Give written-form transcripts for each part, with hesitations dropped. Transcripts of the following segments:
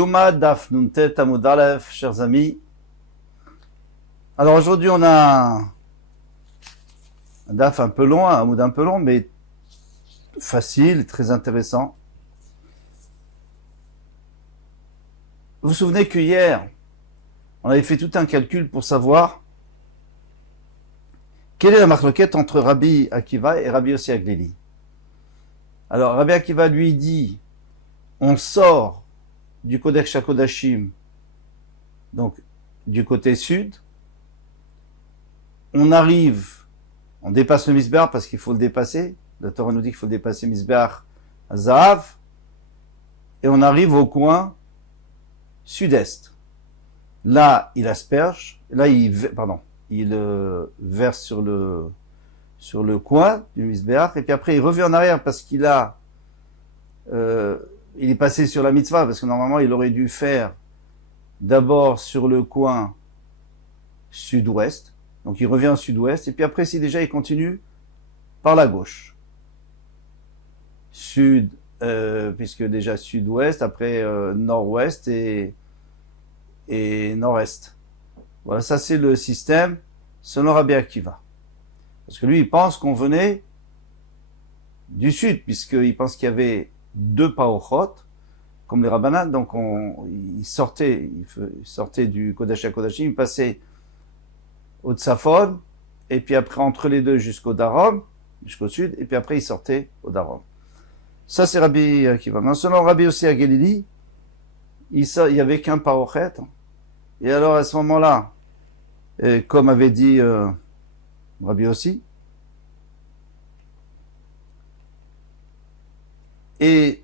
Yoma Daf Nuntet Amud Aleph, chers amis. Alors aujourd'hui on a un Daf un peu long, un Amud un peu long, mais facile, très intéressant. Vous vous souvenez que hier, on avait fait tout un calcul pour savoir quelle est la marloquette entre Rabbi Akiva et Rabbi Yossi Aglili. Alors Rabbi Akiva lui dit, on sort du Kodesh HaKodashim, donc du côté sud, on arrive, on dépasse le Misbeach parce qu'il faut le dépasser, la Torah nous dit qu'il faut dépasser Misbeach à Zahav, et on arrive au coin sud-est. Là, il asperge, là, il verse sur le coin du Misbeach, et puis après, il revient en arrière parce qu'il a, il est passé sur la mitzvah, parce que normalement, il aurait dû faire d'abord sur le coin sud-ouest, donc il revient au sud-ouest, et puis après, si déjà, il continue par la gauche. Sud, puisque déjà sud-ouest, après nord-ouest et nord-est. Voilà, ça c'est le système selon Rabbi Akiva. Parce que lui, il pense qu'on venait du sud, puisqu'il pense qu'il y avait deux parochot, comme les Rabbanan, donc il sortait du Kodesh HaKodashim, il passait au Tzafon, et puis après entre les deux jusqu'au Darom, jusqu'au sud, et puis après il sortait au Darom. Ça c'est Rabbi Akiva. Mais selon Rabbi Yossi Aglili, il y avait qu'un parochet, et alors à ce moment-là, comme avait dit Rabbi Yossi, et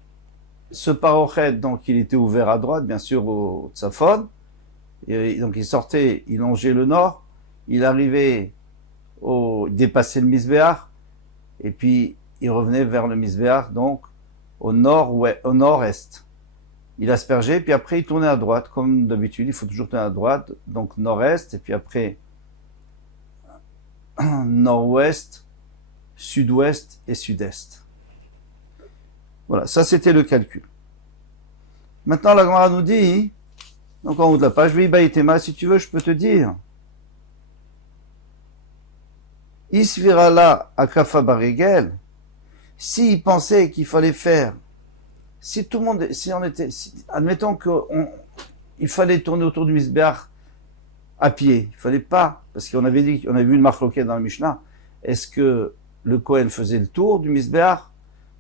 ce parochet, donc il était ouvert à droite, bien sûr au Tzafon, et donc il sortait, il longeait le nord, il arrivait il dépassait le Misbeach, et puis il revenait vers le Misbeach, donc au nord-est. Il aspergeait, puis après il tournait à droite, comme d'habitude, il faut toujours tourner à droite, donc nord-est, et puis après nord-ouest, sud-ouest et sud-est. Voilà, ça c'était le calcul. Maintenant la Gemara nous dit, donc en haut de la page, Veibaïtema, si tu veux, je peux te dire. Isvirala akafa barigel, s'il pensait qu'il fallait faire, admettons il fallait tourner autour du Misbeach à pied, il fallait pas, parce qu'on avait vu une marloquette dans le Mishnah, est-ce que le Kohen faisait le tour du Misbeach,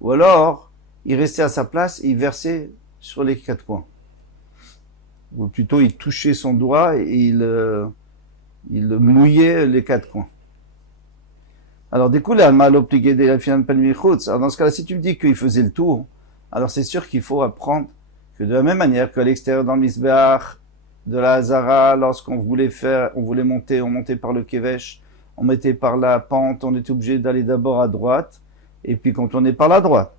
ou alors il restait à sa place et il versait sur les quatre coins. Ou plutôt il touchait son doigt et il mouillait les quatre coins. Alors, du coup, alors dans ce cas-là, si tu me dis qu'il faisait le tour, alors c'est sûr qu'il faut apprendre que de la même manière qu'à l'extérieur dans le Misbeach, de la Hazara, lorsqu'on voulait monter, on montait par le Kevesh, on mettait par la pente, on était obligé d'aller d'abord à droite, et puis contourner par la droite.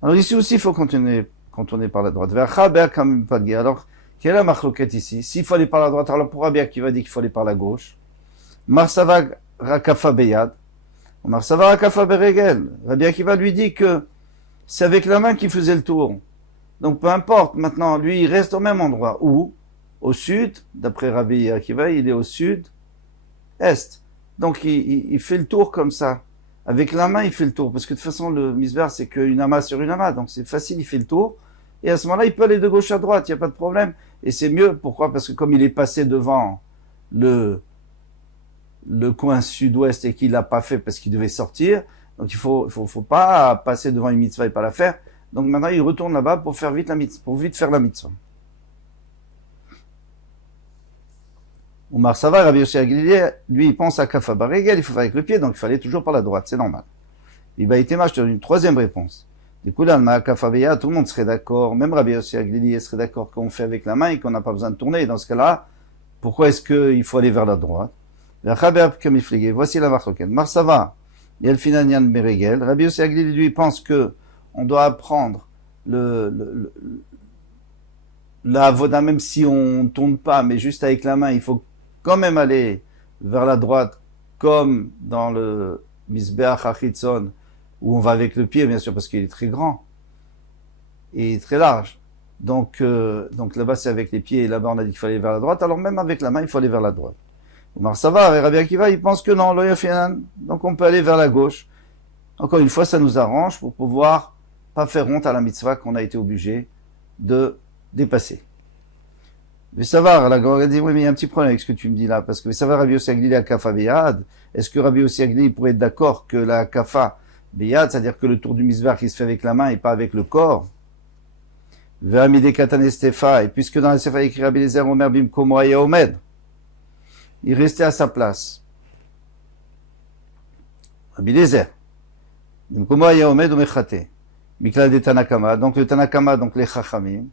Alors ici aussi, il faut contourner par la droite. Alors, quelle est la marloquette ici? S'il faut aller par la droite, alors pour Rabbi Akiva dit qu'il faut aller par la gauche. Marsava rakafa beyad. Marsava rakafa beregel. Rabbi Akiva lui dit que c'est avec la main qu'il faisait le tour. Donc peu importe, maintenant, lui, il reste au même endroit. Où? Au sud, d'après Rabbi Akiva, il est au sud-est. Donc il fait le tour comme ça. Avec la main, il fait le tour. Parce que de toute façon, le misbeach, c'est qu'une amas sur une amas. Donc c'est facile, il fait le tour. Et à ce moment-là, il peut aller de gauche à droite, il n'y a pas de problème. Et c'est mieux, pourquoi? Parce que comme il est passé devant le coin sud-ouest et qu'il l'a pas fait parce qu'il devait sortir, donc il faut pas passer devant une mitzvah et pas la faire. Donc maintenant, il retourne là-bas pour faire vite faire la mitzvah. Omar Sava, Rabbi Yossi Aglili, lui, il pense à Kafa Baregel, il faut faire avec le pied, donc il fallait toujours par la droite, c'est normal. Ibaïtema, je te donne une troisième réponse. Du coup, là, Kafa Beya, tout le monde serait d'accord, même Rabbi Yossi Aglili serait d'accord qu'on fait avec la main et qu'on n'a pas besoin de tourner. Et dans ce cas-là, pourquoi est-ce qu'il faut aller vers la droite? Voici la marloquette. Marsava, Yelfinanian Beregel, Rabbi Yossi Aglili, lui, pense que on doit apprendre la avoda, même si on ne tourne pas, mais juste avec la main, il faut quand même aller vers la droite, comme dans le Misbeach Achitzon, où on va avec le pied, bien sûr, parce qu'il est très grand et très large. Donc là-bas c'est avec les pieds et là-bas on a dit qu'il fallait aller vers la droite. Alors même avec la main il faut aller vers la droite. Omar Savar et Rabbi Akiva il pense que non, lo yafinan. Donc on peut aller vers la gauche. Encore une fois ça nous arrange pour pouvoir pas faire honte à la mitzvah qu'on a été obligé de dépasser. Mais Savar, la Gemara dit oui mais il y a un petit problème avec ce que tu me dis là parce que Savar Rabbi Yossi Aglili à Kafa Beyad. Est-ce que Rabbi Yossi Aglili pourrait être d'accord que la Kafa Beyad, c'est-à-dire que le tour du misbar qui se fait avec la main et pas avec le corps? Ve'amide katan estefa, et puisque dans la Sefa écrit Rabbi Eliezer Omer bim komo haya omed, il restait à sa place. Rabbi Eliezer bim komo haya omed umechate miklal de Tanakama, donc le Tanakama, donc les Chachamim,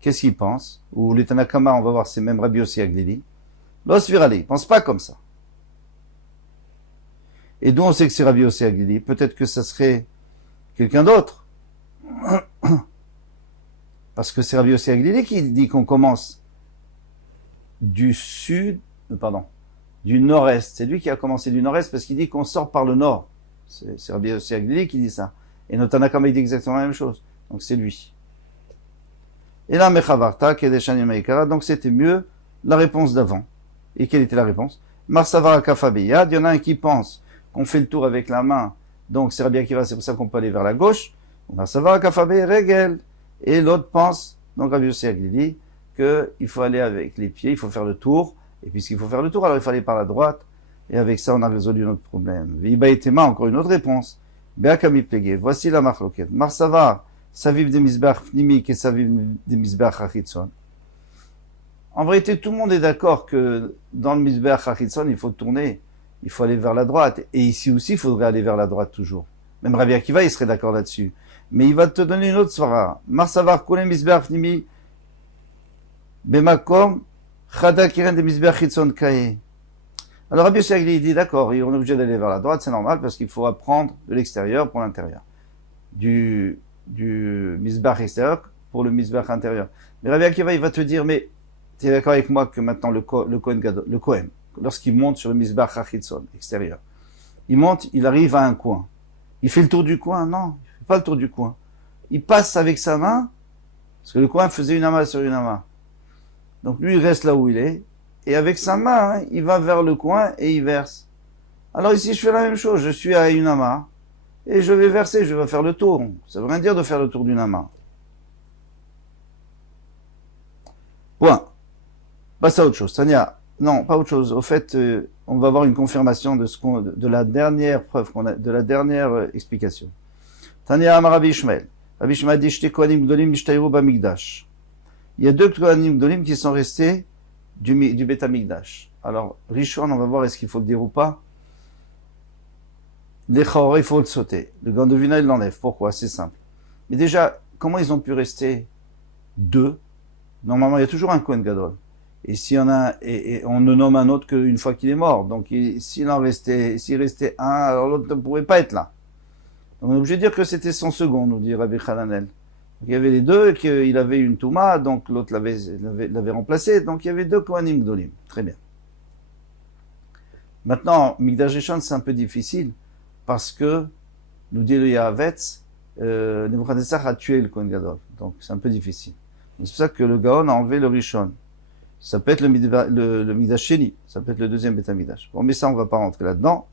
qu'est-ce qu'ils pensent? Ou les Tanakama, on va voir, c'est même Rabbi Yossi Aglili, l'os virali, ils pensent pas comme ça. Et d'où on sait que c'est Rabbi Yossi Aglili? Peut-être que ça serait quelqu'un d'autre. Parce que c'est Rabbi Yossi Aglili qui dit qu'on commence du nord-est. C'est lui qui a commencé du nord-est parce qu'il dit qu'on sort par le nord. C'est Rabbi Yossi Aglili qui dit ça. Et notre Tanakama il dit exactement la même chose. Donc c'est lui. Et là, Mechavarta, Kedeshani Maïkara, donc c'était mieux la réponse d'avant. Et quelle était la réponse? Marsavar Kafabiyad, il y en a un qui pense qu'on fait le tour avec la main, donc c'est Rabbi Akiva, c'est pour ça qu'on peut aller vers la gauche. Marsavar Kafabiyad Regel. Et l'autre pense, donc Rabbi Yossi Aglili, qu'il faut aller avec les pieds, il faut faire le tour. Et puisqu'il faut faire le tour, alors il faut aller par la droite. Et avec ça, on a résolu notre problème. Vibaïtema, encore une autre réponse. Beakami Plege, voici la marloquette. Marsavar, Saviv de Misbach Pnimik et Saviv de Misbach Achitson. En vérité, tout le monde est d'accord que dans le Misbach Achitson, il faut tourner, il faut aller vers la droite. Et ici aussi, il faudrait aller vers la droite toujours. Même Rabbi Akiva, il serait d'accord là-dessus. Mais il va te donner une autre svara. Marsavar Kulem Misbach Pnimi Bemakom Chada Kiren de Misbach Achitson Kaye. Alors Rabbi Yossi Aglili dit d'accord, on est obligé d'aller vers la droite, c'est normal parce qu'il faut apprendre de l'extérieur pour l'intérieur. Du misbach extérieur pour le misbach intérieur. Mais Rabbi Akiva, il va te dire, mais tu es d'accord avec moi que maintenant le Kohen, lorsqu'il monte sur le misbach achitson extérieur, il monte, il arrive à un coin. Il fait le tour du coin? Non, il fait pas le tour du coin. Il passe avec sa main, parce que le Kohen faisait une ama sur une ama. Donc lui, il reste là où il est, et avec sa main, il va vers le coin et il verse. Alors ici, je fais la même chose, je suis à une ama, et je vais verser, je vais faire le tour. Ça veut rien dire de faire le tour d'une ama. Point. Passe à autre chose. Tania, non, pas autre chose. Au fait, on va avoir une confirmation de la dernière preuve de la dernière explication. Tania Amar Rabbi Ishmael. Rabbi Ishmael dit, Shte Kohanim Gdolim Nishtayru Bamikdash. Il y a deux Kohanim Gdolim qui sont restés du Beth Amikdash. Alors, Rishon, on va voir est-ce qu'il faut le dire ou pas. Les Chaor, il faut le sauter. Le Gandovina, il l'enlève. Pourquoi? C'est simple. Mais déjà, comment ils ont pu rester deux? Normalement, il y a toujours un Kohen Gadol. Et s'il y en a, et on ne nomme un autre qu'une fois qu'il est mort. Donc, s'il restait un, alors l'autre ne pourrait pas être là. Donc, on est obligé de dire que c'était son second, nous dit Rabbi Hananel. Donc, il y avait les deux, qu'il avait une Touma, donc l'autre l'avait remplacé. Donc, il y avait deux Kohanim Gdolim. Très bien. Maintenant, Mikdash Rishon, c'est un peu difficile. Parce que, nous dit le Yahavetz, Nebuchadnezzar a tué le Kohen Gadol. Donc, c'est un peu difficile. C'est pour ça que le Gaon a enlevé le Rishon. Ça peut être le Mikdash Sheni. Ça peut être le deuxième Beth Amikdash. Bon, mais ça, on va pas rentrer là-dedans.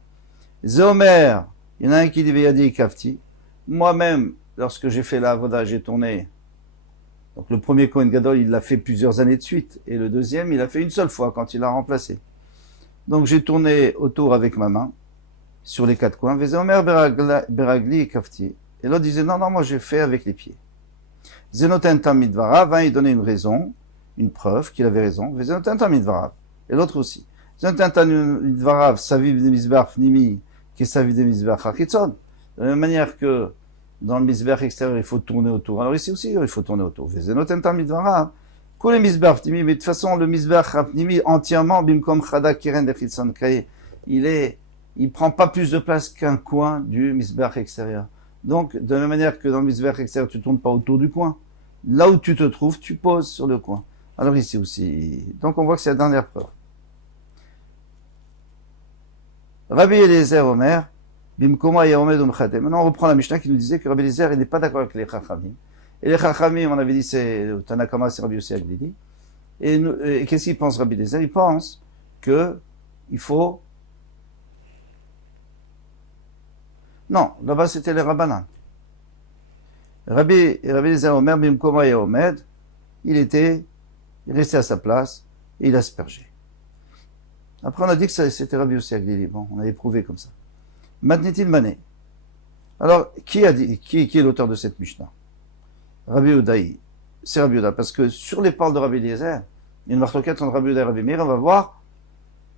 Zéomer, il y en a un qui dit Veyadi Kafti. Moi-même, lorsque j'ai fait la Avoda, j'ai tourné. Donc, le premier Kohen Gadol, il l'a fait plusieurs années de suite. Et le deuxième, il l'a fait une seule fois quand il l'a remplacé. Donc, j'ai tourné autour avec ma main. Sur les quatre coins, Omer Beragli et Kafti. Et l'autre disait, non, moi j'ai fait avec les pieds. Zenoten Tamidvarav, il donnait une raison, une preuve qu'il avait raison. Zenoten Tamidvarav. Et l'autre aussi. Zenoten Tamidvarav, Saviv de Misbach Nimi, qui est Saviv de Misbach Achitson. De la même manière que dans le Misbach extérieur, il faut tourner autour. Alors ici aussi, il faut tourner autour. Zenoten Tamidvarav. Tous les Misbach Nimi, mais de toute façon, le Misbach Nimi entièrement, Bimkom Chada Kiren de Chitson Kaye, il prend pas plus de place qu'un coin du misbech extérieur. Donc, de la même manière que dans le misbech extérieur, tu tournes pas autour du coin. Là où tu te trouves, tu poses sur le coin. Alors ici aussi. Donc, on voit que c'est la dernière preuve. Rabbi Eliezer Omer, Bimkoma Yaomed Umchate. Maintenant, on reprend la Mishnah qui nous disait que Rabbi Eliezer, il n'est pas d'accord avec les Chachamim. Et les Chachamim, on avait dit, c'est Tanakama, c'est Rabbi Yossi Aglili. Et qu'est-ce qu'il pense Rabbi Eliezer? Il pense que il faut... Non, là-bas c'était les Rabbanan. Rabbi Eliezer Omer, Bimkoma et Omed, il restait à sa place et il aspergeait. Après on a dit que c'était Rabbi Yossi Aglili. Bon, on avait prouvé comme ça. Matnitil Mané. Alors, qui est l'auteur de cette Mishnah? Rabbi Udaï. C'est Rabbi Uda, parce que sur les paroles de Rabbi Eliezer, il y a une marloquette entre Rabbi Uda et Rabbi Meir, on va voir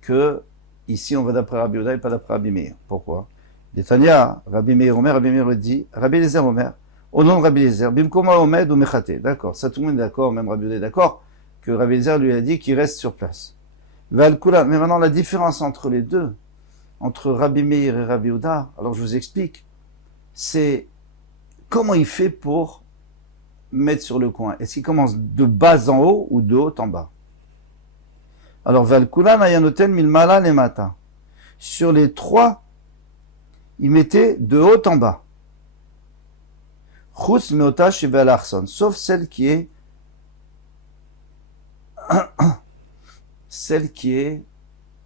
que ici on va d'après Rabbi Uda et pas d'après Rabbi Meir. Pourquoi? Détania, Rabbi Meir Omer, Rabbi Meir dit, Rabbi Eliezer Omer, au nom de Rabbi Eliezer, Bimkoma Omed ou Mechate. D'accord, ça tout le monde est d'accord, même Rabbi Uda est d'accord, que Rabbi Eliezer lui a dit qu'il reste sur place. Valkula, mais maintenant la différence entre les deux, entre Rabbi Meir et Rabbi Uda, alors je vous explique, c'est comment il fait pour mettre sur le coin. Est-ce qu'il commence de bas en haut ou de haut en bas? Alors, Valkula Nayanoten Milmala Lemata. Sur les trois, il mettait de haut en bas. Chutz Meota Shebel Arson. Sauf celle qui est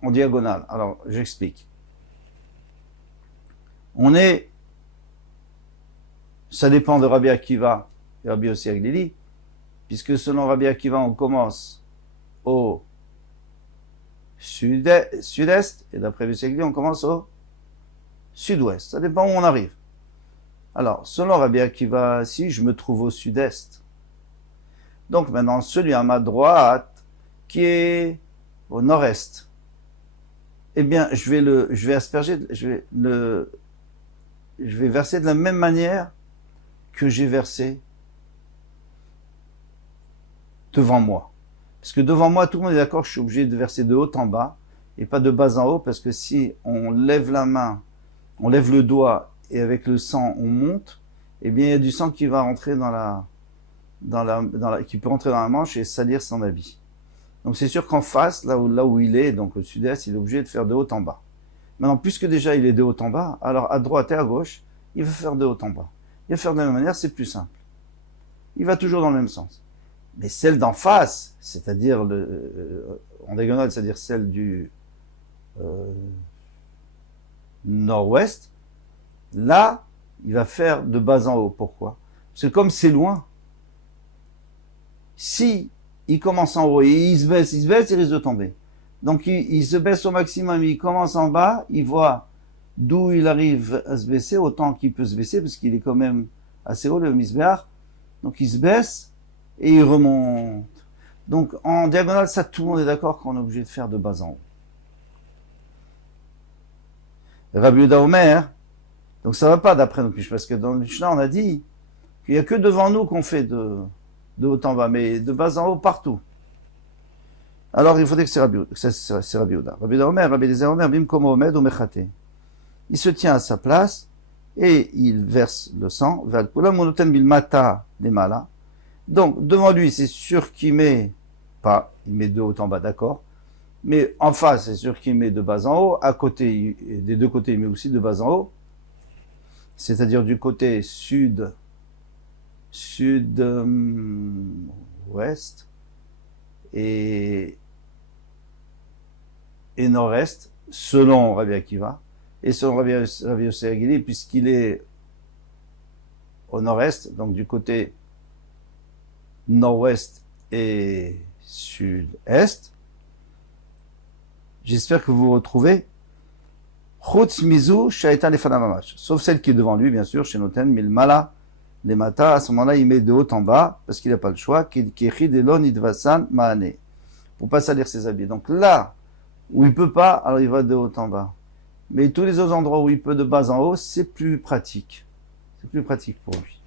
en diagonale. Alors, j'explique. Ça dépend de Rabbi Akiva et Rabbi Yossi Aglili, puisque selon Rabbi Akiva, on commence au sud-est, et d'après Rabbi Yossi Aglili, on commence au sud-ouest. Ça dépend où on arrive. Alors, selon Rabbi Akiva, si je me trouve au sud-est, donc maintenant, celui à ma droite, qui est au nord-est, eh bien, je vais asperger, je vais verser de la même manière que j'ai versé devant moi. Parce que devant moi, tout le monde est d'accord que je suis obligé de verser de haut en bas et pas de bas en haut, parce que si on lève la main, on lève le doigt et avec le sang on monte, eh bien il y a du sang qui va rentrer qui peut rentrer dans la manche et salir son habit. Donc c'est sûr qu'en face, là où il est, donc au sud-est, il est obligé de faire de haut en bas. Maintenant, puisque déjà il est de haut en bas, alors à droite et à gauche, il va faire de haut en bas. Il va faire de la même manière, c'est plus simple. Il va toujours dans le même sens. Mais celle d'en face, c'est-à-dire en diagonale, c'est-à-dire celle du nord-ouest, là, il va faire de bas en haut. Pourquoi? Parce que comme c'est loin, si il commence en haut et il se baisse, il risque de tomber. Donc il se baisse au maximum, il commence en bas, il voit d'où il arrive à se baisser, autant qu'il peut se baisser, parce qu'il est quand même assez haut, le misbéar. Donc il se baisse et il remonte. Donc en diagonale, ça tout le monde est d'accord qu'on est obligé de faire de bas en haut. Rabbi Yehuda Omer, donc ça va pas d'après notre Mishnah, parce que dans le Mishnah on a dit qu'il y a que devant nous qu'on fait de haut en bas, mais de bas en haut partout. Alors il faudrait que c'est Rabbi Yehuda. Rabbi Yehuda Omer, Rabbi Eliezer Omer, Bimkomo Omed ou Mechate. Il se tient à sa place et il verse le sang. Donc, devant lui, c'est sûr qu'il met de haut en bas, d'accord. Mais en face, c'est sûr qu'il met de bas en haut. À côté, des deux côtés, il met aussi de bas en haut. C'est-à-dire du côté sud-ouest et nord-est, selon Rabbi Akiva. Et selon Rabbi Yossi Aglili, puisqu'il est au nord-est, donc du côté nord-ouest et sud-est, j'espère que vous vous retrouvez. Chutz mizu shaitan lefanav mamash. Sauf celle qui est devant lui, bien sûr, chez Noten, milmala, les mata, à ce moment-là, il met de haut en bas, parce qu'il n'a pas le choix, kechid elon idvasan maane, pour pas salir ses habits. Donc là, où il peut pas, alors il va de haut en bas. Mais tous les autres endroits où il peut de bas en haut, c'est plus pratique. C'est plus pratique pour lui.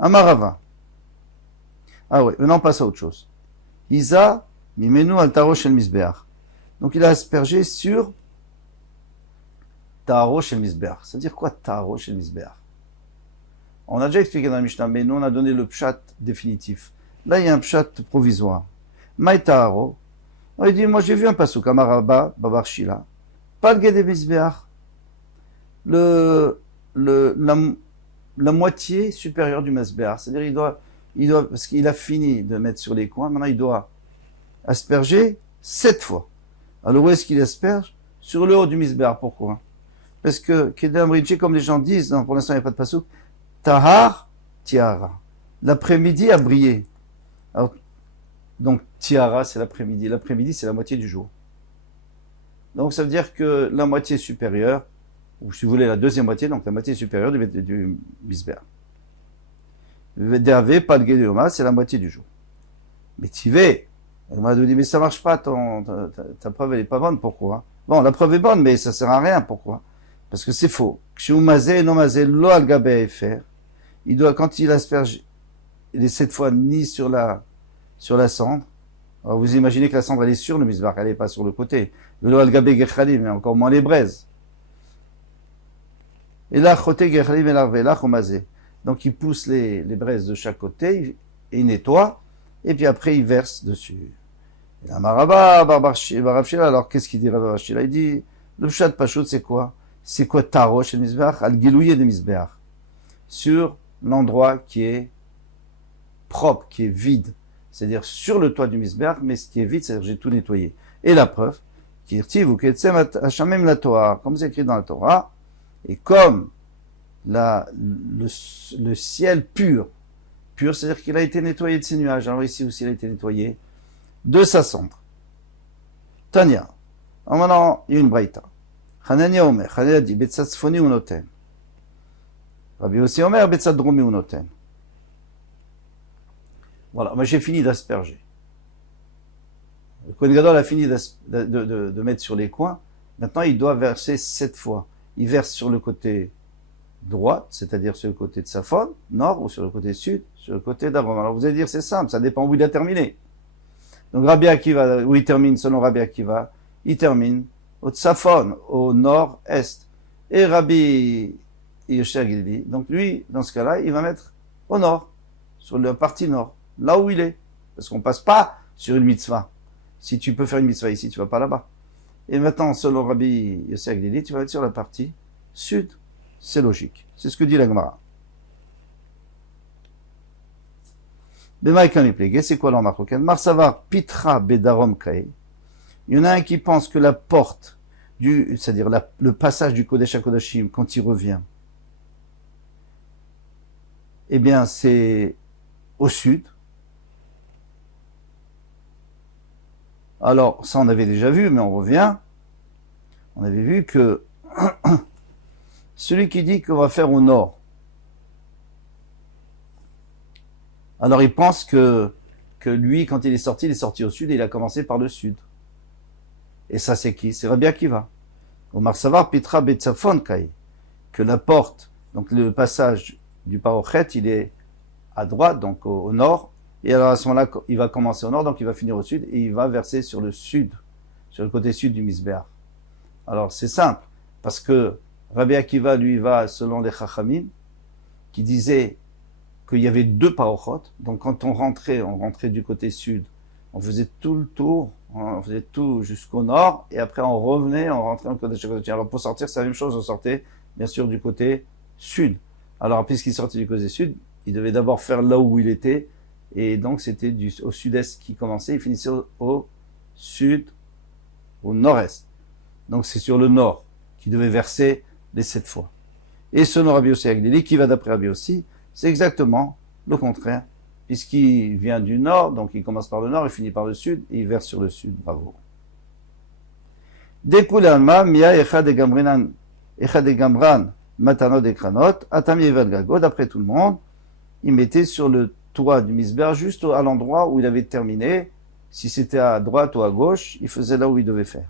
Amarava. Ah ouais, maintenant on passe à autre chose. Isa, mimenu al taro shel misbeach. Donc il a aspergé sur taro shel misbeach. C'est-à-dire quoi taro shel misbeach? On a déjà expliqué dans la Mishnah, mais nous on a donné le pshat définitif. Là il y a un pshat provisoire. Maï taro. Il dit, moi j'ai vu un pasuk, Amaraba, Babar Shila. Pas de guédé misbeach. la moitié supérieure du Masbéar. C'est-à-dire, parce qu'il a fini de mettre sur les coins, maintenant il doit asperger 7 fois. Alors où est-ce qu'il asperge? Sur le haut du Misbéar. Pourquoi? Parce que, Kedem Ritchi, comme les gens disent, non, pour l'instant il n'y a pas de pasouk, Tahar, Tiara. L'après-midi a brillé. Alors, donc, Tiara, c'est l'après-midi. L'après-midi, c'est la moitié du jour. Donc, ça veut dire que la moitié supérieure, ou si vous voulez la deuxième moitié, donc la moitié supérieure du Misbéar. Dervé, pas le Gédéoma, c'est la moitié du jour. Mais Tivé, elle m'a dit, mais ça marche pas, ta preuve elle est pas bonne, pourquoi? Bon, la preuve est bonne, mais ça sert à rien, pourquoi? Parce que c'est faux. Il doit, quand il asperge, il est 7 fois ni sur la cendre. Alors vous imaginez que la cendre elle est sur le misbar, elle n'est pas sur le côté. Le al gabé gechalim, mais encore moins les braises. Et là, choté gechalim et l'arvé, là, chomazé. Donc il pousse les braises de chaque côté, et il nettoie, et puis après il verse dessus. Et là, Maraba, Barabshila, alors qu'est-ce qu'il dit Barabshila? Il dit, le pshat pachout c'est quoi? C'est quoi taro chez le misbeach? Al gilouye de misbeach. Sur l'endroit qui est propre, qui est vide. C'est-à-dire sur le toit du misbeach, mais ce qui est vide, c'est-à-dire j'ai tout nettoyé. Et la preuve, kirtiv ou ketsem hachamem la Torah, comme c'est écrit dans la Torah, et comme le ciel pur, c'est-à-dire qu'il a été nettoyé de ses nuages. Alors ici aussi, il a été nettoyé de sa cendre. Tania. Alors maintenant, il y a une braïta. Hanania Omer. Hanania dit, Betsat Sfoni ou Noten. Rabbi aussi Omer, Betsat Dromi ou Noten. Voilà, moi j'ai fini d'asperger. Le Kohen Gadol a fini de mettre sur les coins. Maintenant, il doit verser 7 fois. Il verse sur le côté droit, c'est-à-dire sur le côté de Safon, nord, ou sur le côté sud, sur le côté d'Avram. Alors vous allez dire, c'est simple, ça dépend où il a terminé. Donc Rabbi Akiva, où il termine, selon Rabbi Akiva, il termine au Tsafon, au nord-est. Et Rabbi Yosher Gildi, donc lui, dans ce cas-là, il va mettre au nord, sur la partie nord, là où il est. Parce qu'on passe pas sur une mitzvah. Si tu peux faire une mitzvah ici, tu vas pas là-bas. Et maintenant, selon Rabbi Yosher Gildi, tu vas être sur la partie sud. C'est logique. C'est ce que dit la Gemara. C'est quoi leur marque? Marsavar Pitra Bedarom Kae. Il y en a un qui pense que la porte c'est-à-dire le passage du Kodesh à Kodashim, quand il revient, eh bien, c'est au sud. Alors, ça on avait déjà vu, mais on revient. On avait vu que celui qui dit qu'on va faire au nord, alors il pense que lui, quand il est sorti au sud et il a commencé par le sud. Et ça, c'est qui? C'est Rabbi Akiva. Omar Savar Pitra Betzafon Kai. Que la porte, donc le passage du Parochet, il est à droite, donc au nord. Et alors à ce moment-là, il va commencer au nord, donc il va finir au sud, et il va verser sur le sud, sur le côté sud du Misbéach. Alors c'est simple, parce que Rabbi Akiva, lui, va selon les Chachamim, qui disaient qu'il y avait 2 parochot. Donc quand on rentrait du côté sud, on faisait tout le tour, on faisait tout jusqu'au nord, et après on revenait, on rentrait dans le côté sud. Alors pour sortir, c'est la même chose, on sortait bien sûr du côté sud. Alors puisqu'il sortait du côté sud, il devait d'abord faire là où il était, et donc c'était au sud-est qui commençait, il finissait au sud, au nord-est. Donc c'est sur le nord qu'il devait verser les 7 fois. Et selon Rabbi Yossi Agdili, qui va d'après Rabbi Yossi, c'est exactement le contraire, puisqu'il vient du nord, donc il commence par le nord, il finit par le sud, et il verse sur le sud. Bravo. Dekulama mia echad gamran matanot ekranot atam yevel gago. D'après tout le monde, il mettait sur le toit du misber juste à l'endroit où il avait terminé. Si c'était à droite ou à gauche, il faisait là où il devait faire.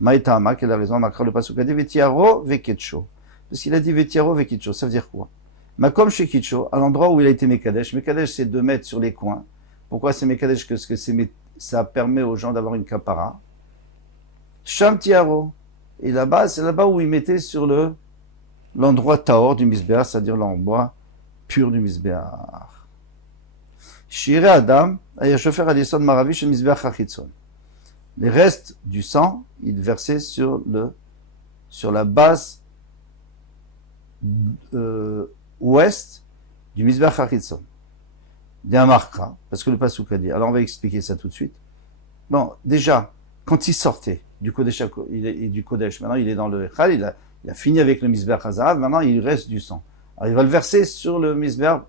Maïtama, quelle a raison, Makra le pasuk a dit vetiaro veketcho. Parce qu'il a dit vetiaro veketcho, ça veut dire quoi? Makom chez Kitcho, à l'endroit où il a été Mekadesh. Mekadesh, c'est 2 mètres sur les coins. Pourquoi c'est Mekadesh? Parce que ça permet aux gens d'avoir une kapara. Sham Tiaro. Et là-bas, c'est là-bas où il mettait sur l'endroit Taor du Misbéach, c'est-à-dire l'endroit pur du Misbéach. Shire Adam, Ayashofer Adison Maravi chez Misbéach Achitson. Les restes du sang, il versait sur la base ouest du Mizbeach HaChitzon. D'un marquera, parce que le Passouk a dit. Alors on va expliquer ça tout de suite. Bon, déjà, quand il sortait du Kodesh, maintenant il est dans le Echal, il a fini avec le Mizbeach HaZahav, maintenant il reste du sang. Alors il va le verser sur le Mizbeach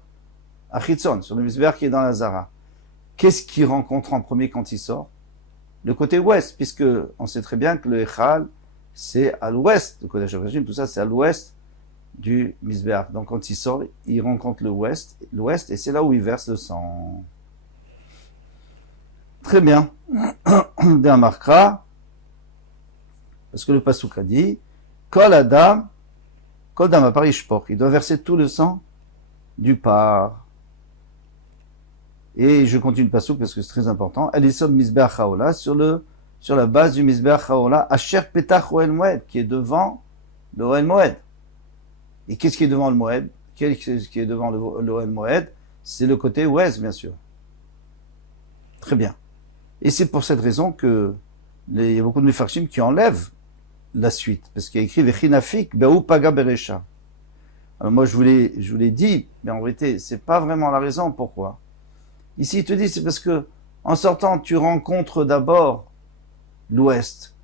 HaChitzon, sur le Mizbeach qui est dans la Zara. Qu'est-ce qu'il rencontre en premier quand il sort? Le côté ouest, puisque on sait très bien que le Echal, c'est à l'ouest, le Kodesh HaKodashim, tout ça c'est à l'ouest du Mizbeach. Donc quand il sort, il rencontre l'ouest, et c'est là où il verse le sang. Très bien. D'un marquera, parce que le Passouk a dit, Kol Adam, Kol Dam Aparishpok, il doit verser tout le sang du par. Et je continue le Passouk parce que c'est très important. Elisod Mizbeach Haola, sur la base du Mizbeach Haola, Asher Petach Oel Moed, qui est devant le Oel Moed. Et qu'est-ce qui est devant le Moed? Qu'est-ce qui est devant le Oel Moed? C'est le côté ouest, bien sûr. Très bien. Et c'est pour cette raison que il y a beaucoup de Mefarshim qui enlèvent la suite, parce qu'il y a écrit Vechinafik Be'u Paga Beresha. Alors moi je vous l'ai dit, mais en vérité c'est pas vraiment la raison pourquoi. Ici il te dit c'est parce que en sortant tu rencontres d'abord l'ouest.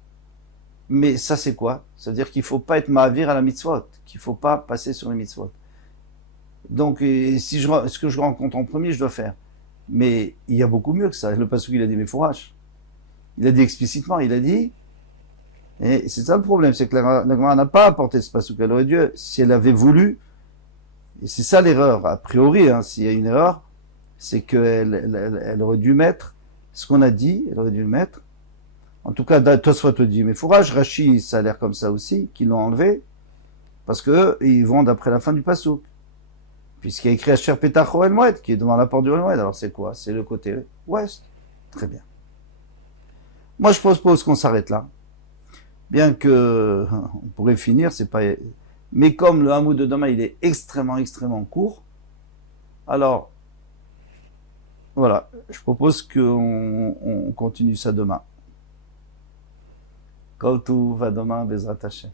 Mais ça c'est quoi? C'est-à-dire qu'il faut pas être ma'avir à la mitzvot, qu'il faut pas passer sur les mitzvot. Donc ce que je rencontre en premier je dois faire. Mais il y a beaucoup mieux que ça. Le Passouk il a dit mais fourrage. Il a dit explicitement, il a dit, et c'est ça le problème, c'est que la Gemara n'a pas apporté ce Passouk. Elle aurait dû, si elle avait voulu, et c'est ça l'erreur, a priori, hein, s'il y a une erreur, c'est qu'elle aurait dû mettre ce qu'on a dit, elle aurait dû le mettre. En tout cas, Tosfot te dit, mais fourrage, Rashi, ça a l'air comme ça aussi, qu'ils l'ont enlevé, parce que ils vont d'après la fin du Passouk. Puisqu'il y a écrit Asher Petach Oel Moed, qui est devant la porte du Oel Moed. Alors c'est quoi? C'est le côté ouest. Très bien. Moi, je propose qu'on s'arrête là. Bien que, on pourrait finir, c'est pas, mais comme le hamoud de demain, il est extrêmement, extrêmement court, alors, voilà, je propose qu'on continue ça demain. Kol Tuv va demain, Bezrat Hashem.